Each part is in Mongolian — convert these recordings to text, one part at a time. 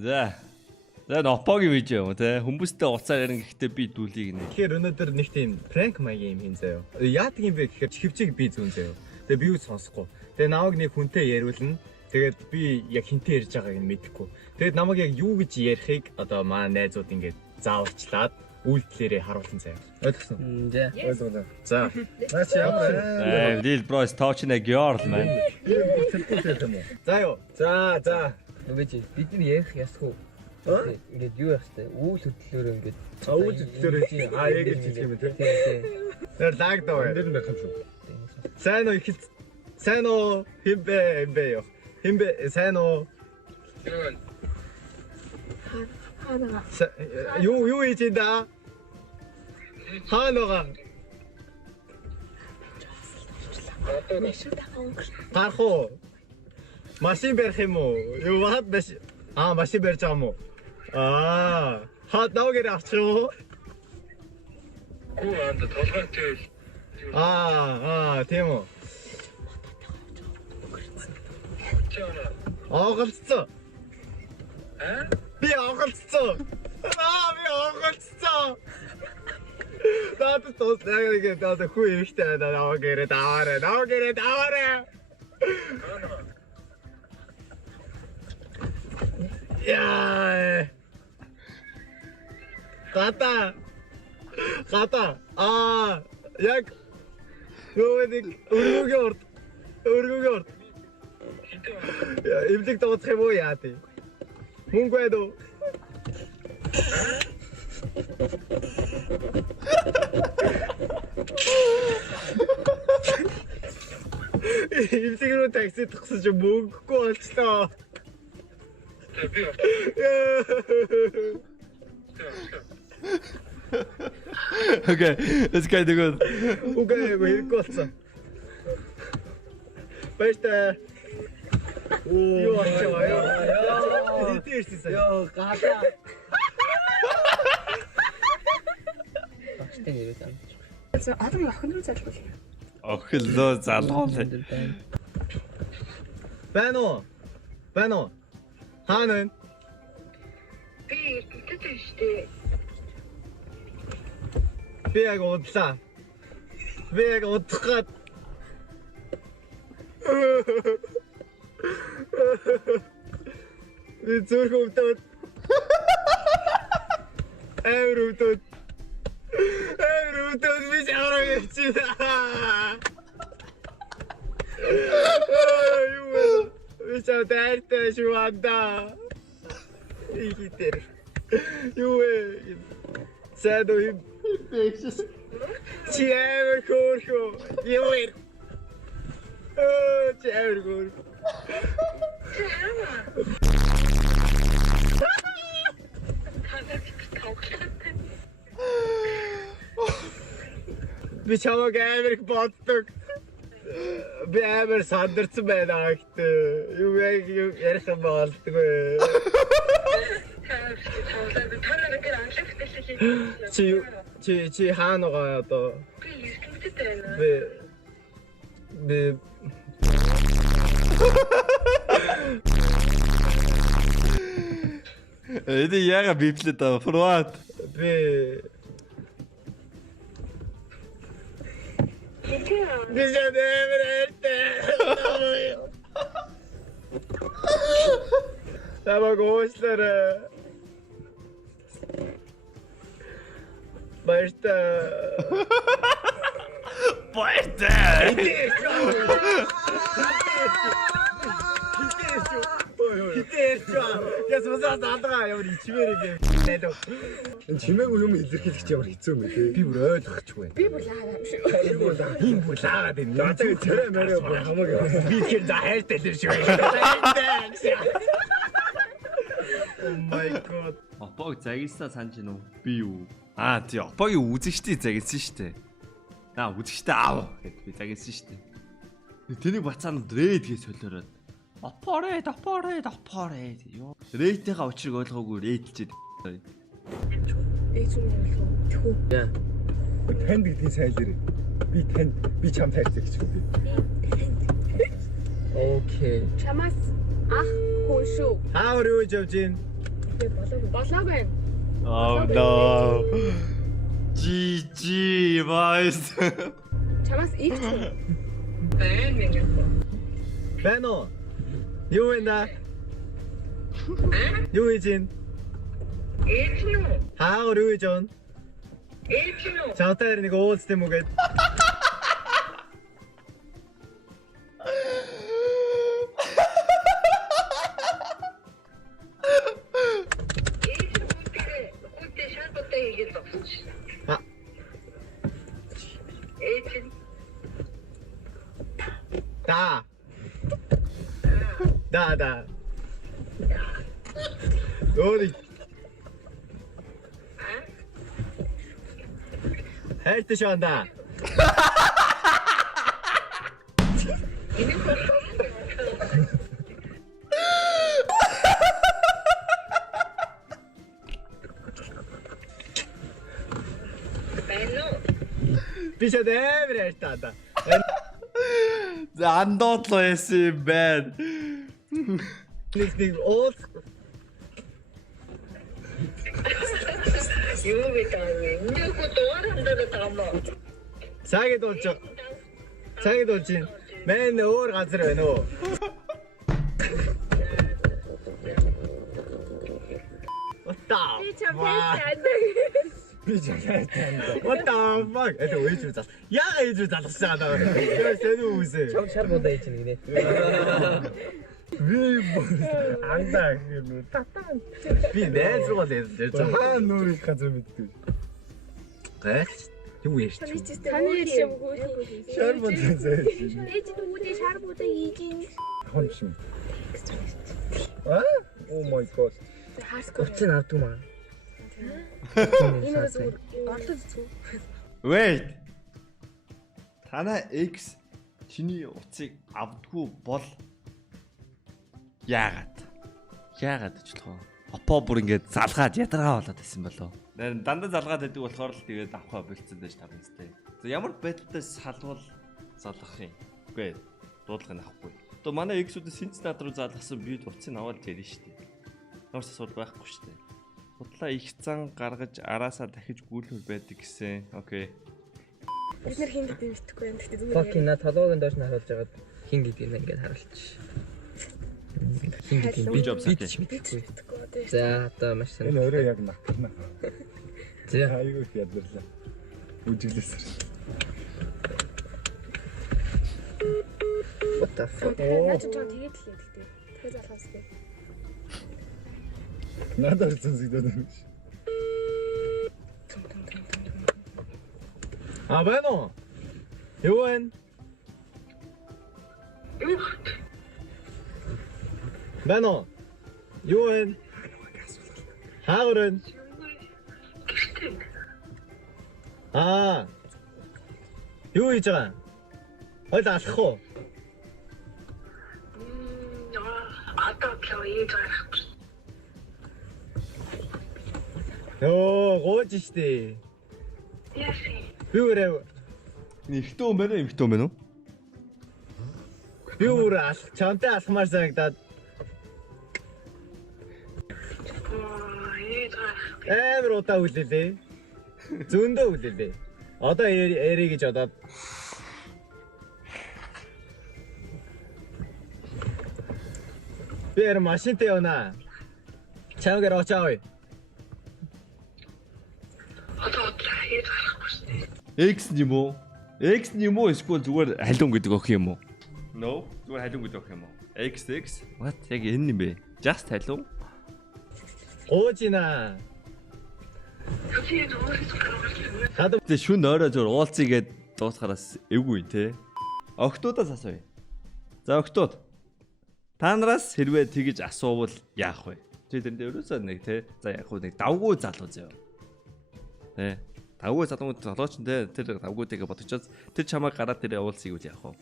За. За нопогийн виж юм те. Хүмүүстэй уцаар ярин гэхдээ би дүүлийг нэ. Тэгэхээр өнөөдөр нэг тийм пранк маягийн юм хийн заяа. Яадаг юм бэ гэхээр хөвчийг би зүүн заяа. Тэгээ би юу сонсохгүй. Тэгээ намайг нэг хүнтэй яриулна. Тэгээд би яг хинтээ ярьж байгааг нь мэдэхгүй. Тэгээд намайг яг юу гэж ярихыг одоо манай найзууд ингээд зааварчлаад үйлдэлээрээ харуулсан заяа. Ойлгосон? За. Ойлголоо. За. Наач яа. Real bros touching a girl man. За юу. За. Өвөж бид нар ярих ясгүй. Ингээд юу яах вэ? Үйл хөдлөлөөр ингээд Үйл хөдлөлөөр яг л хэлэх юм те. Тэр лагд аваа. Энд байх юм шүү. Сайн уу ихэл. Сайн уу химбэ ёо. Химбэ сайн уу. 하나가 юу хийж энэ да? Хаанага. 내쇼다가 온 거. Гарах уу? Машин барих юм уу? Юу бат маш машин барьж байгаа юм уу? Хаад навгээр авчих уу? Гүү анд толгойтой. Тийм үү. Оголцсон. Би оголцсон. Би оголцсон. Надад тус яг одоо хүү ихтэй навгээр даваарэ. Яа. Гата. Яг нэг өргөгөр. Эвлэг доодох юм уу яа тий. Мөнгө байдуу. Эвлэг рүү такси тагсаж мөнгөгүй болчлоо. Okay, let's go to good. Үгүй хэрэггүй болсон. Баяртай. Юу болчихоо яа. Дээрсэн. Йоо гата. Багштай нэрээ тань. 그래서 아동 охинруу залгуул. Охилоо залгуул. Байна уу? Хаана вэ? Би эрдэнэтэй штэ. Би яг удлаа. Би яг удах гад. Би зүрх өвдөд. Эвэр өвдөд би чамраа явчихсан. Би чамд дайртай шүү андаа. Игитэр. Юу вэ? Сэдөө чи эвэр хөөрхөө. Юу вэ? Чи эвэр хөөрхөө. Би чамайг амар их боддог. Би амар сандарсан байна гэхдээ юу яг ярих юм болдгоо. Чи хаана байгаа одоо? Би эрдэнэтэй байна. Би Это яга биплет а фруат. Би Тамаг уушлаарай. Баяртай. Яс мусаа даалгаа ямар ичмээр юм бэ? Энэ чимээгүй юм илэрхийлэх ямар хэцүү юм бэ? Би бүр ойлгохгүй байна. Би бүр лаагаа юм шүү. Ийм бүр лаагаад байна. Надад царай мөрөө бүр хамаагүй. Би тэр за хайртай л шүү. Oh my god. Опог загисаа санаж гинөө. Би юу? Тий, опогийн үзэгчдийг загисан штэ. Үзэгчтэй аав гэд би загисан штэ. Тэнийг бацаанууд рейд гэж солиороод. Опоред. Ёо. Рейдийнхаа учрыг ойлгоогүй рейдлчихэд. Ээж нь юу тхүү. Яа. Танд гэдгийг сайлэрээ. Би чам тайлцдаг гэж үү. Окей. Чамаас ах хүн шүү. Хаавар юу явж гин? Би болоо байна. Oh no. GG boys. Чамаас их ч үү? Байна уу? Юу вэ наа? Юу хийж ийн? Ээж нь үү? Хаагаар юу хийж байна? Ээж нь үү? Чамтай нэг уулз тийм үгээд. Ээж нь хүүхдээ шарбатаа хийгээд болсон шин. А. Ээж нь Да. Да. Ой. хайртай шаанда. Биш адээр хайртаа. За андоодлоо яасан юм байна. Нэг уул юу гэдэг юм. Нэг удаар хандаад таамаа. цагид болж юм. Мэн өөр газар байна уу? Оттаа. Би чамтай. What the fuck? Это үеж зал. Яга ээж залгасан байгаа даа. Тэр сэний үсэ. Чам шар бодоо хийж нэг нэ. Би андаа юм. Татан. Би найз руу л ярьж байгаа. Нүүрийг газар мэддэг. Гайх. Юу ярьж байна? Таны ярьж юмгүй. Шар бодсон заяа. Ээж нь үүдээ шар бодоо хийж ин. Хоншин. Oh my god. Хааскор. Уцын авдаг маа. Энэ зүгээр орлоо зү. Wait. Танай X чиний уцыг авдгүй бол яагаад гэж болохоо. Опо бүр ингээд залгаад ядаргаа болоод байсан болоо. Дандаа залгаад байдаг болохоор л тэгээд авахаа болцсон байж тавьстай. За ямар байдалтай салвал залгах юм. Үгүй дуудлагыг авахгүй. Одоо манай X-үүдээс синцнат руу залгасан бид уцыг аваад ярина шүү дээ. Нуурс асуудал байхгүй шүү дээ. Худлаа их зан гаргаж араасаа дахиж гүйлмэл байдаг гэсэн. Окей. Бид нар хин гэдэг мэдэхгүй юм. Тэгтээ зүгээр. Fucking на толгойн доош нь харуулж байгаад хин гэдгийг нь ингээд харуулчих. Хин гэдэг Би job бид сатэ. ч мэдэхгүй. Мэдэхгүй одоо. За одоо маш сайн. Энэ өөрөө яг нахна. За Айгуу их ядарлаа. Үжиглээсэр. what the fuck. Яаж ч тэгээд л тэгтээ. Тэгэхээр залхаас тий. Надад зэнсэгдээд байна. Байна уу? Юу вэ? Байна уу? Юу вэ? Хаагаар вэ? Юу хийж байгаа? Хойл алах уу? Одоо плей гарах. Йоо, гооч штэ. Яси. Би өөрөө Ихтэй юм байна уу? Эмхтэй юм байна уу? би өөрөө чамтай алхмаар санагдаад амар удаа үлээлээ. Зөндөө үлээлээ. Одоо ярэ гэж бодоод би яар машинтай явна. Чамгаар очоо. Одоо хийж гарахгүй шүү. X юм уу? X юм уу? Эсвэл зүгээр халуун гэдэг өх юм уу? No, зүгээр халуун гэдэг өх юм уу? XX. What? Яг энэ юм бэ? Just халуун. Гоожина. Чи өөрөөс гаргаж. Хадам Тэ шүн орой зүгээр уулцыгээд дуусахараас эвгүй те. Октоудаас асууя. За октод. Та нараас хэрвээ тэгж асуувал яах вэ? Чи тэрэндээ ерөөсөө нэг те. За яг хөө нэг давгүй залуу заяа. Тэ. Давгүй залууч те тэр давгүйтэйгээ бодчихоз тэр чамайг гараад тэр явуулсыг үл яах вэ?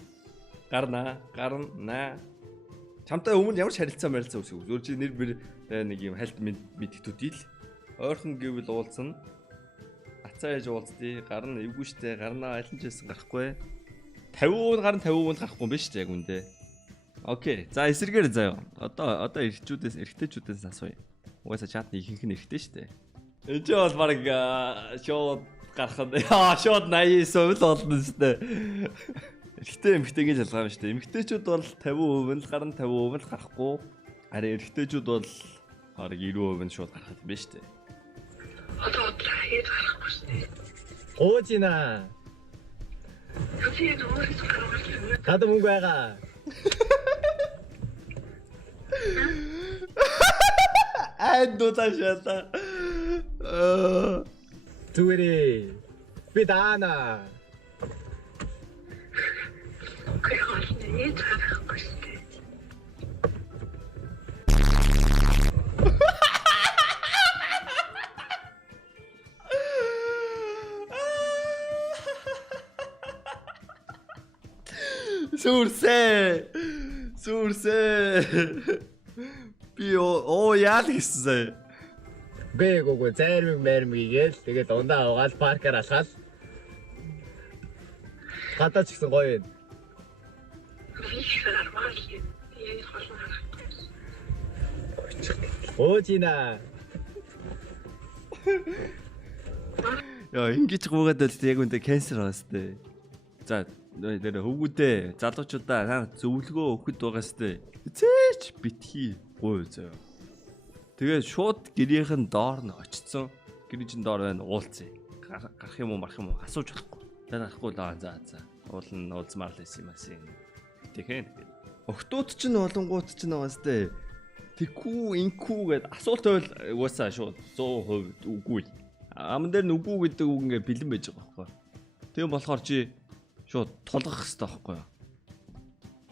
Гарна. Чамтай өмнө ямар ч харилцаа үсэв. Зүгээр чи нэр бэр нэг юм хальт мэдтүүдий л. Ойрхон гэвэл уулзсан. Ацаа яж уулздъя. Гарна эвгүй штэ. Гарнаа аль нь ч байсан гарахгүй. 50% гарна 50% гарахгүй юм биш үү яг үндэ. Окей. За эсэргээр заяа. Одоо эрэгтэйчүүдээс асууя. Угаасаа чатны ихэнх нь ихтэй штэ. Энд ч бол баг шууд гарах нь шууд 89% л болно штэ. Эрэгтэй эмэгтэйгийн ялгаа юм штэ. Эмэгтэйчүүд бол 50% нь л гарна 50% нь л гарахгүй. Харин эрэгтэйчүүд бол харин 90% нь шууд гарах юм байна штэ. Одоо хэд гарахгүй шүү дээ. Гоожина. Тэгээд өөрөөс гаргаж Гадаа мөнгө байгаа. Дуташата. Зүгээрээ. Би даана. хэд гарахгүй шүү дээ. Сүрсээ. Би яал гэсэн. Бэгөө зарим мэрмигээл тэгээд ундаа угаал паркер алхаал. Гадаа ч гэсэн гоё юм. Вишэр армаал. Тэгээд холон харахгүй. Гоожина. Яа, ингэж гуугаад л яг үнтэй канцер байгаа сте. За, нэр хөвгүүдээ залуучуудаа зөвлөгөө өгөхөд байгаа сте. Зээч битгий гуй зөө. Тэгээд шууд гэрийнхэн доор нь очицсон. Гэрийн доор байна уулзъя. Гарах юм уу марах юм уу асууж болохгүй. Тарахгүй л за. Уулын уулзмаар л байсан юм асын. Тэхэн. Охтууд ч болонгууд ч байгаа сте. Тэгхүү инхүү гэд асуулт байвал угаасаа шууд 100% үгүй. Амн дээр нь үгүй гэдэг үг ингээ бэлэн байж байгаа байхгүй. Тийм болохоор чи шууд тулгах хэрэгтэй байхгүй юу?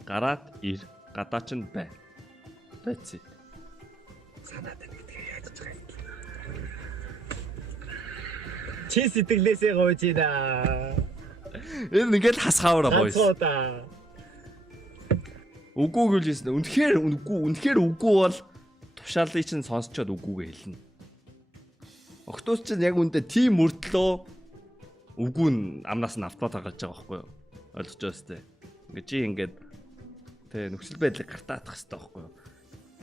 Гараад ир, гадаа ч бай. That's it. Санаад байна гэдгийг яаж байгаа юм. Чи сэтгэлээсээ гоожина. Энэ ингээл хасгаавра боёс. Хасгуудаа. Үгүй гэлээсэн. Үнэхээр үгүй бол тушаалыг чинь сонсчоод үгүйгээ хэлнэ. Октоос чинь яг үндэ тим мөртлөө үгүй нь амнаас нь автомат гаргаж байгаа байхгүй юу? Ойлгож байна сте. Ингээ чи ингээд тэ нөхцөл байдлыг гартаа атах хэрэгтэй байхгүй юу?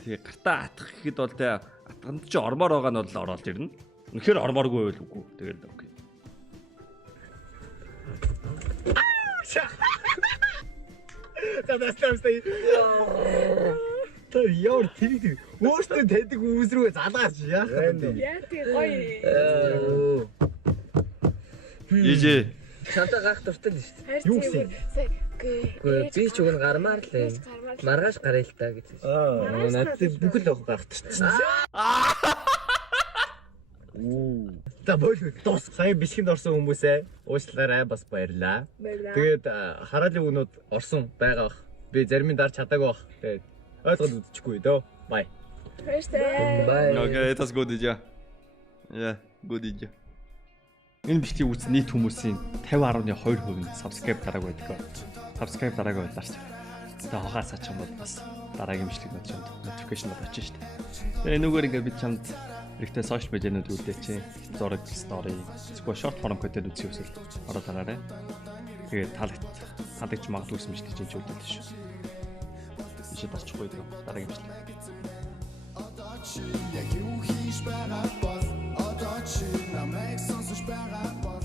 Тэгээ гартаа атах гэхэд бол тэ атганд чи ормоор байгаа нь бол ороод ирнэ. Үнэхээр ормооргүй байвал үгүй. Тэгэл окей. Тадастамстай. Тэр яар тэр өөртөө тэдэг хүмүүс рүү залгаач яах вэ? Яа тий гоё. Ижээ. Чамтай гарах дуртай л шүү дээ. Юу гэсэн? Үгүй би ч уг нь гармаар л ээ. Маргааш гаръя л та гэж. Надад бүхэл авах гарахчихсан. Та болов тус сая бишгэнд орсон хүмүүсээ уучлаарай бас баярлаа. Тэгээд хараалын өгнүүд орсон байгаа бах. Би зарим нь дарж чадаагүй бах. Тэгээд ойлгоод үзчихгүй дөө. Бай. Bye. Okay, das gut идея. Yeah, good идея. Энэ битгий үз нийт хүмүүсийн 50.2% нь subscribe дараагүй байдаг. Subscribe дараагүй байлаач. Тэгээ хахаасаа ч юм бол бас дараагийн имжлэг нот чамд notification очиж штэ. Тэгээ энүүгээр ингээд бид чамд хэрэгтэй social media-нууд үлдээч. Зураг, story, эсвэл short form content үзэх үсэл ороод хараарай. Тэгээ талагч магадгүй имжлэг чинь үлдээд шүү. Ишээ дарчихгүй дараагийн имжлэг. Яг юу хийж байгаа бол одоо чи намайг сонсож байгаа бол